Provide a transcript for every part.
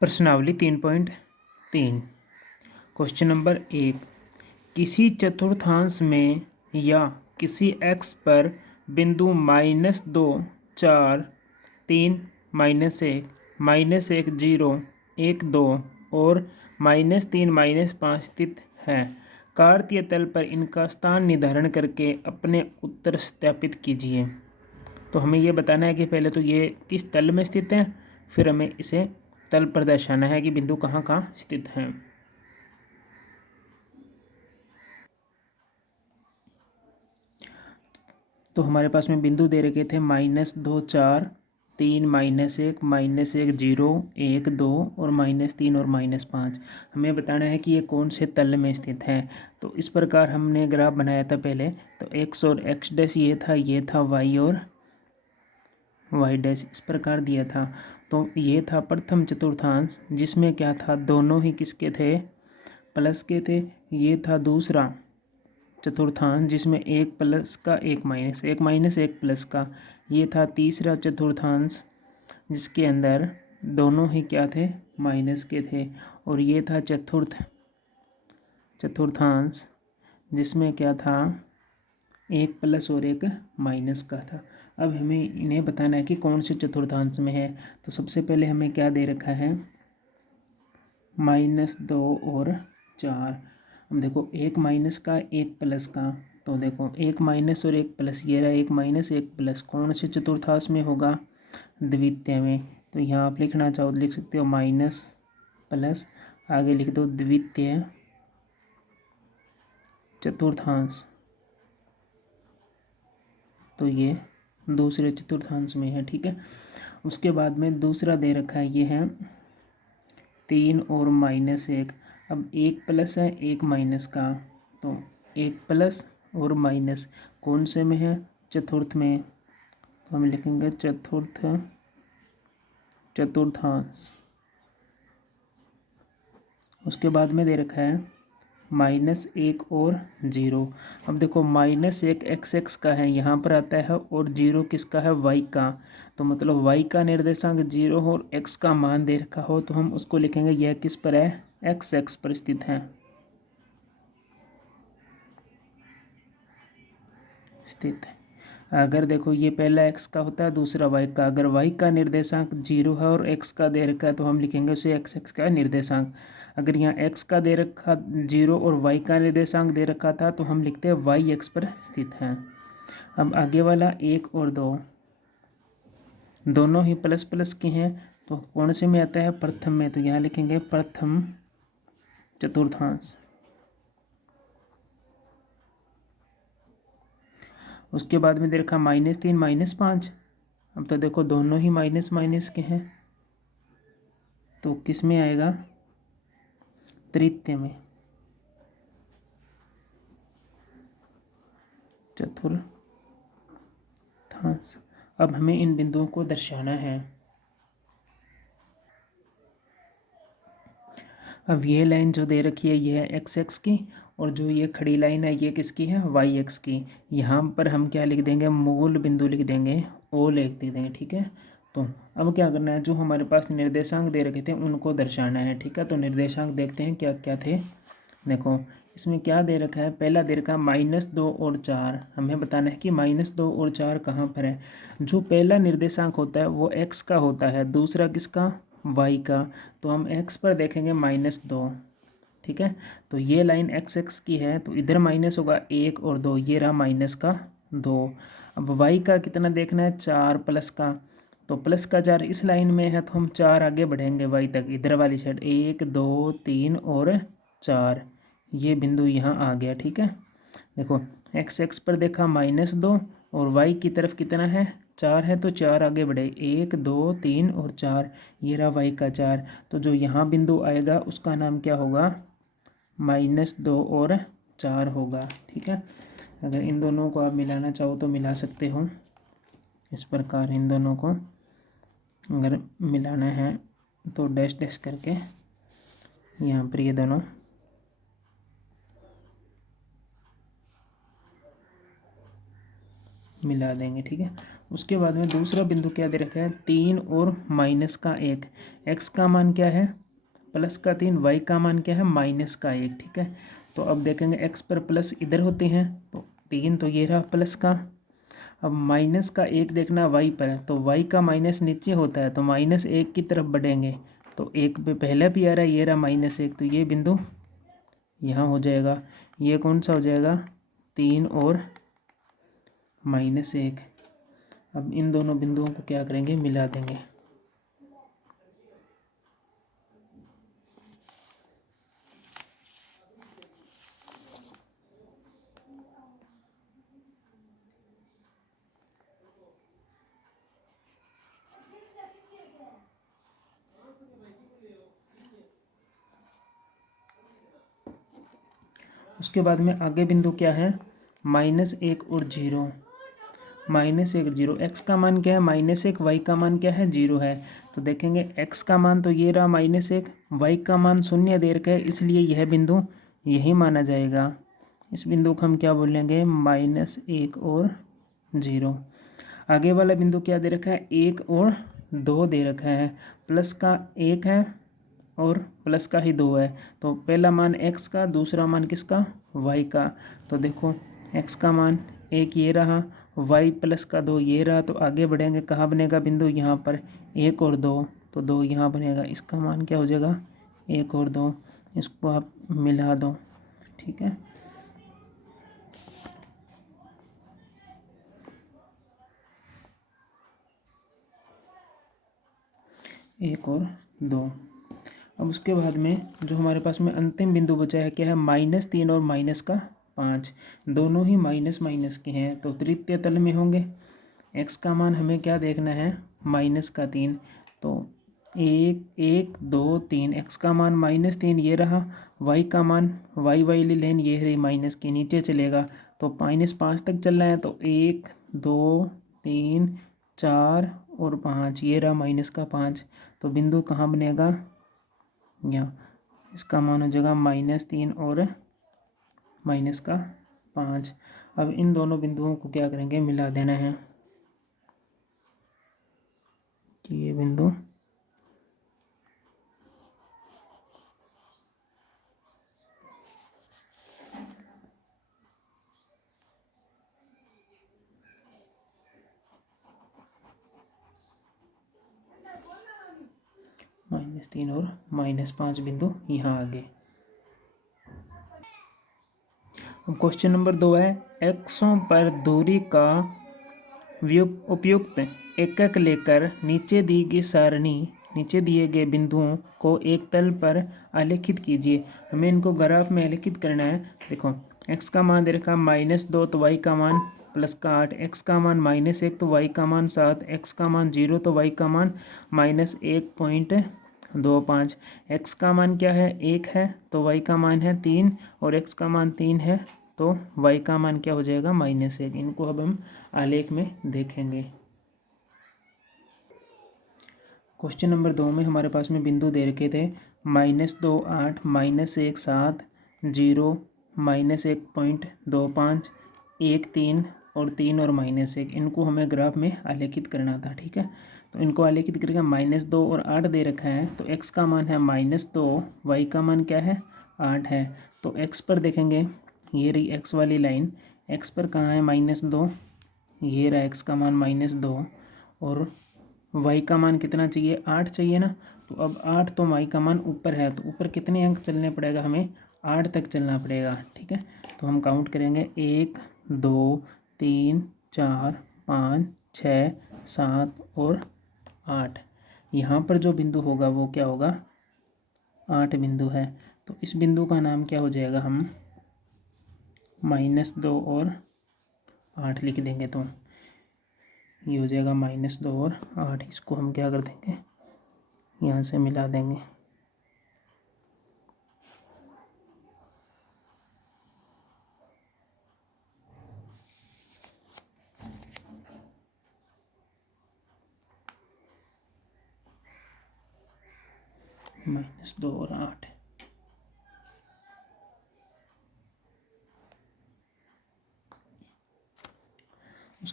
प्रश्नावली 3.3 question number 1। किसी चतुर्थांश में या किसी x पर बिंदु -2, 4, 3, -1, -1, 0, 1, 2 और -3, -5 स्थित है। कार्तीय तल पर इनका स्थान निर्धारण करके अपने उत्तर सत्यापित कीजिए। तो हमें ये बताना है कि पहले तो ये किस तल में स्थित है, फिर हमें इसे तल पर दर्शाना है कि बिंदु कहाँ कहाँ स्थित हैं। तो हमारे पास में बिंदु दे रखे थे -2, 4, 3, -1, -1, 0, 1, 2 और -3 और -5। हमें बताना है कि ये कौन से तल में स्थित है। तो इस प्रकार हमने ग्राफ बनाया था पहले। तो x और x डैश ये था y और y डैश इस प्रकार दिया था। तो ये था प्रथम चतुर्थांश, जिसमें क्या था, दोनों ही किसके थे, प्लस के थे। ये था दूसरा चतुर्थांश, जिसमें एक प्लस का एक माइनस, एक माइनस एक प्लस का। ये था तीसरा चतुर्थांश, जिसके अंदर दोनों ही क्या थे, माइनस के थे। और ये था चतुर्थांश, जिसमें क्या था, एक प्लस और एक माइनस का था। अब हमें इन्हें बताना है कि कौन से चतुर्थांश में है। तो सबसे पहले हमें क्या दे रखा है, -2 और 4। अब देखो, एक माइनस का एक प्लस का। तो देखो, एक माइनस और एक प्लस, ये रहा एक माइनस एक प्लस, कौन से चतुर्थांश में होगा, द्वितीय में। तो यहाँ आप लिखना चाहो तो लिख सकते हो माइनस प्लस, आगे लिख दो द्वितीय चतुर्थांश। तो ये दूसरे चतुर्थांश में है, ठीक है। उसके बाद में दूसरा दे रखा है, ये है 3 और -1। अब एक प्लस है एक माइनस का, तो एक प्लस और माइनस कौन से में है, चतुर्थ में। तो हम लिखेंगे चतुर्थांश। उसके बाद में दे रखा है -1 और 0। अब देखो, -1 x का है, यहाँ पर आता है, और 0 किसका है, y का। तो मतलब y का निर्देशांक 0 और x का मान दे रखा हो, तो हम उसको लिखेंगे यह किस पर है, x पर स्थित है, स्थित है। अगर देखो, ये पहला x का होता है, दूसरा y का। अगर y का निर्देशांक 0 है और x का दे रखा है, तो हम लिखेंगे उसे x का निर्देशांक। अगर यहाँ x का दे रखा 0 और y का निर्देशांक दे रखा था, तो हम लिखते हैं y x पर स्थित है। अब आगे वाला 1 और 2 दोनों ही प्लस प्लस के हैं, तो कौन से में आता है, प्रथम में। तो यहाँ लिखेंगे प्रथम चतुर्थांश। उसके बाद में दे रखा -3 -5। अब तो देखो, दोनों ही माइनस माइनस के हैं, तो किस में आएगा, तृतीय में, चतुर्थांश। अब हमें इन बिंदुओं को दर्शाना है। अब ये लाइन जो दे रखी है, ये है x की, और जो ये खड़ी लाइन है, ये किसकी है, y की। यहाँ पर हम क्या लिख देंगे, मूल बिंदु लिख देंगे, ओ लिख देंगे, ठीक है। तो अब क्या करना है, जो हमारे पास निर्देशांक दे रखे थे उनको दर्शाना है, ठीक है। तो निर्देशांक देखते हैं क्या क्या थे। देखो, इसमें क्या दे रखा है, पहला दे रखा है -2 और 4। हमें बताना है कि -2 और 4 कहाँ पर है। जो पहला निर्देशांक होता है वो x का होता है, दूसरा किसका, y का। तो हम x पर देखेंगे -2, ठीक है। तो ये लाइन x की है, तो इधर माइनस होगा 1 और 2, ये रहा -2। अब y का कितना देखना है, 4 प्लस का। तो +4 इस लाइन में है, तो हम 4 आगे बढ़ेंगे y तक, इधर वाली साइड, 1, 2, 3 और 4। ये बिंदु यहाँ आ गया, ठीक है। देखो, x पर देखा -2 और y की तरफ कितना है, 4 है, तो 4 आगे बढ़े, 1, 2, 3 और 4। ये रहा y का 4। तो जो यहाँ बिंदु आएगा उसका नाम क्या होगा, -2 और 4 होगा, ठीक है। अगर इन दोनों को आप मिलाना चाहो तो मिला सकते हो इस प्रकार। इन दोनों को अगर मिलाना है तो डैश डैश करके यहाँ पर ये दोनों मिला देंगे, ठीक है। उसके बाद में दूसरा बिंदु क्या दे रखा है, 3 और -1। x का मान क्या है, +3, y का मान क्या है, -1। ठीक है, तो अब देखेंगे x पर प्लस इधर होते हैं, तो 3 तो ये रहा प्लस का। अब -1 देखना y पर है, तो y का माइनस नीचे होता है, तो -1 की तरफ बढ़ेंगे, तो एक पे पहले भी आ रहा है, ये रहा -1, तो ये बिंदु यहाँ हो जाएगा। ये कौन सा हो जाएगा, 3 और -1। अब इन दोनों बिंदुओं को क्या करेंगे, मिला देंगे। उसके बाद में आगे बिंदु क्या है, -1 और 0। -1 0, x का मान क्या है, -1, y का मान क्या है, 0 है। तो देखेंगे x का मान तो ये रहा -1, y का मान शून्य दे रखा है, इसलिए यह बिंदु यही माना जाएगा। इस बिंदु को हम क्या बोलेंगे, -1 और 0। आगे वाला बिंदु क्या दे रखा है, 1 और 2 दे रखा है, प्लस का 1 है और प्लस का ही 2 है। तो पहला मान x का, दूसरा मान किसका, y का। तो देखो x का मान 1 ये रहा, y प्लस का 2 ये रहा, तो आगे बढ़ेंगे, कहाँ बनेगा बिंदु, यहाँ पर 1 और 2, तो 2 यहाँ बनेगा, इसका मान क्या हो जाएगा, 1 और 2। इसको आप मिला दो। ठीक है, 1 और 2। अब उसके बाद में जो हमारे पास में अंतिम बिंदु बचा है क्या है, -3 और -5, दोनों ही माइनस माइनस के हैं, तो तृतीय तल में होंगे। x का मान हमें क्या देखना है, -3, तो 1 1 2 3, x का मान -3 ये रहा, y का मान, y वाली लाइन ये रही माइनस के नीचे चलेगा, तो -5 तक चलना है, तो 1 2 3 4 और 5, ये रहा -5। तो बिंदु कहाँ बनेगा, यहाँ, इसका मान हो जाएगा -3 और -5। अब इन दोनों बिंदुओं को क्या करेंगे, मिला देना है, कि ये बिंदु -3 और -5 बिंदु यहाँ आ गए। अब क्वेश्चन नंबर 2 है, एक्सों पर दूरी का उपयुक्त एकक लेकर नीचे दिए गए बिंदुओं को एक तल पर आलेखित कीजिए। हमें इनको ग्राफ में आलेखित करना है। देखो x का मान दे रखा -2, तो y का मान +8, x का मान -1, तो y का मान 7, x का मान 0, तो y का मान -1.25। x का मान क्या है, 1 है, तो y का मान है 3, और x का मान 3 है, तो y का मान क्या हो जाएगा, -1। इनको अब हम आलेख में देखेंगे। क्वेश्चन नंबर 2 में हमारे पास में बिंदु दे रखे थे, -2 8, -1 7, 0, -1.25, 1 3 और 3 और -1। इनको हमें ग्राफ में आलेखित करना था। ठीक है, तो इनको आलेखित करके -2 और 8 दे रखा है, तो x का मान है -2, y का मान क्या है, 8 है। तो x पर देखेंगे, ये रही x वाली लाइन, x पर कहाँ है -2, ये रहा x का मान -2, और y का मान कितना चाहिए, 8 चाहिए ना। तो अब 8, तो y का मान ऊपर है, तो ऊपर कितने अंक चलने पड़ेगा, हमें 8 तक चलना पड़ेगा। ठीक है, तो हम काउंट करेंगे, 1 2 3 4 5 6 7 और 8। यहाँ पर जो बिंदु होगा वो क्या होगा, 8 बिंदु है, तो इस बिंदु का नाम क्या हो जाएगा, हम -2 और 8 लिख देंगे, तो ये हो जाएगा -2 और 8। इसको हम क्या कर देंगे, यहाँ से मिला देंगे। -2 और 8।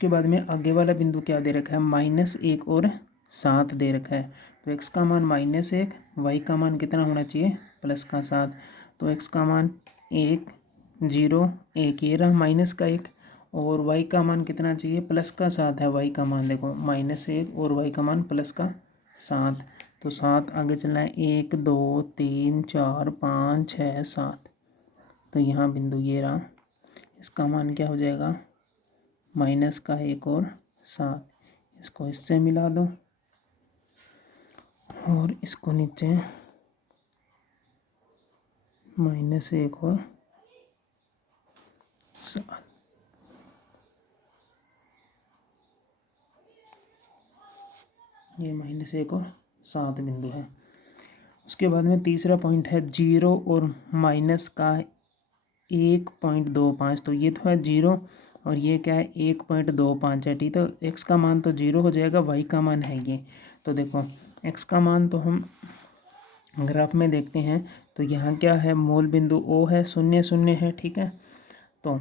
उसके बाद में आगे वाला बिंदु क्या दे रखा है, -1 और 7 दे रखा है। तो x का मान -1, y का मान कितना होना चाहिए, +7। तो x का मान 1 0 1 ये रहा -1, और y का मान कितना चाहिए, +7 है y का मान, देखो -1 और y का मान +7। तो 7 आगे चलना है, 1 2 3 4 5 6 7। तो यहाँ बिंदु ये रहा, इसका मान क्या हो जाएगा, -1 और 7। इसको इससे मिला दो और इसको नीचे -1 और 7। ये -1 और 7 बिंदु है। उसके बाद में तीसरा पॉइंट है 0 और माइनस का 1.25। तो ये तो है 0 और ये क्या है, 1.25 है, ठीक। तो x का मान तो 0 हो जाएगा, y का मान है ये। तो देखो x का मान तो हम ग्राफ में देखते हैं, तो यहाँ क्या है, मूल बिंदु O है, 0 0 है, ठीक है। तो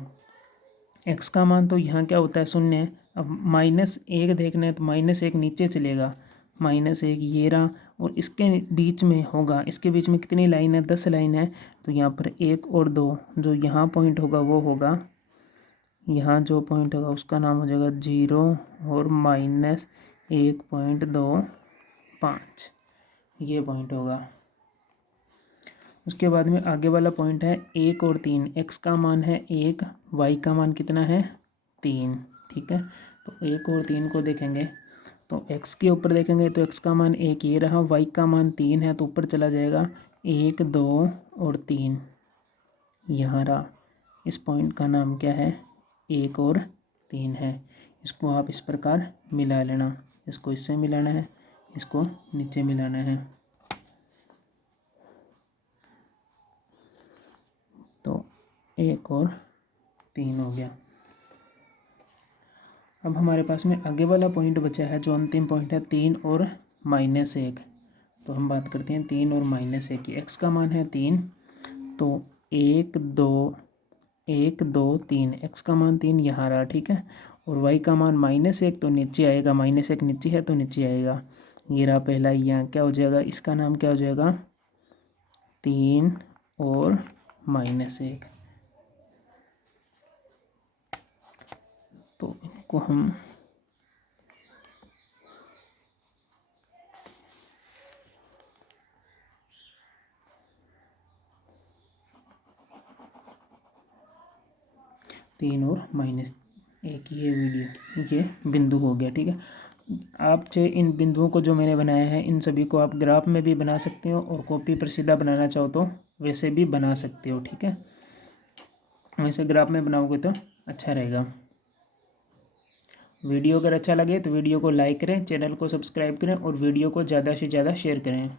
x का मान तो यहाँ क्या होता है, 0 है। अब -1 देखना है तो -1 नीचे चलेगा, -1 ये रहा, और इसके बीच में होगा, इसके बीच में कितनी लाइन है, 10 लाइन है। तो यहाँ पर 1 और 2, जो यहाँ पॉइंट होगा वो होगा, यहाँ जो पॉइंट होगा उसका नाम हो जाएगा 0 और -1.25, ये पॉइंट होगा। उसके बाद में आगे वाला पॉइंट है 1 और 3। x का मान है 1, y का मान कितना है, 3, ठीक है। तो 1 और 3 को देखेंगे, तो x के ऊपर देखेंगे तो x का मान 1 ये रहा, y का मान 3 है, तो ऊपर चला जाएगा 1 2 और 3 यहाँ रहा। इस पॉइंट का नाम क्या है, 1 और 3 है। इसको आप इस प्रकार मिला लेना, इसको इससे मिलाना है, इसको नीचे मिलाना है। तो 1 और 3 हो गया। अब हमारे पास में आगे वाला पॉइंट बचा है, जो अंतिम पॉइंट है 3 और -1। तो हम बात करते हैं 3 और -1 की। x का मान है 3, तो 1 2 3, x का मान 3 यहाँ रहा, ठीक है। और y का मान -1, तो नीचे आएगा, -1 नीचे है तो नीचे आएगा, ये रहा पहला। यहाँ क्या हो जाएगा, इसका नाम क्या हो जाएगा, 3 और -1। तो इनको हम तीन और -1 ये बिंदु हो गया, ठीक है। आप चाहे इन बिंदुओं को जो मैंने बनाया है, इन सभी को आप ग्राफ में भी बना सकते हो, और कॉपी पर सीधा बनाना चाहो तो वैसे भी बना सकते हो, ठीक है। वैसे ग्राफ में बनाओगे तो अच्छा रहेगा। वीडियो अगर अच्छा लगे तो वीडियो को लाइक करें, चैनल को सब्सक्राइब करें, और वीडियो को ज़्यादा से ज़्यादा शेयर करें।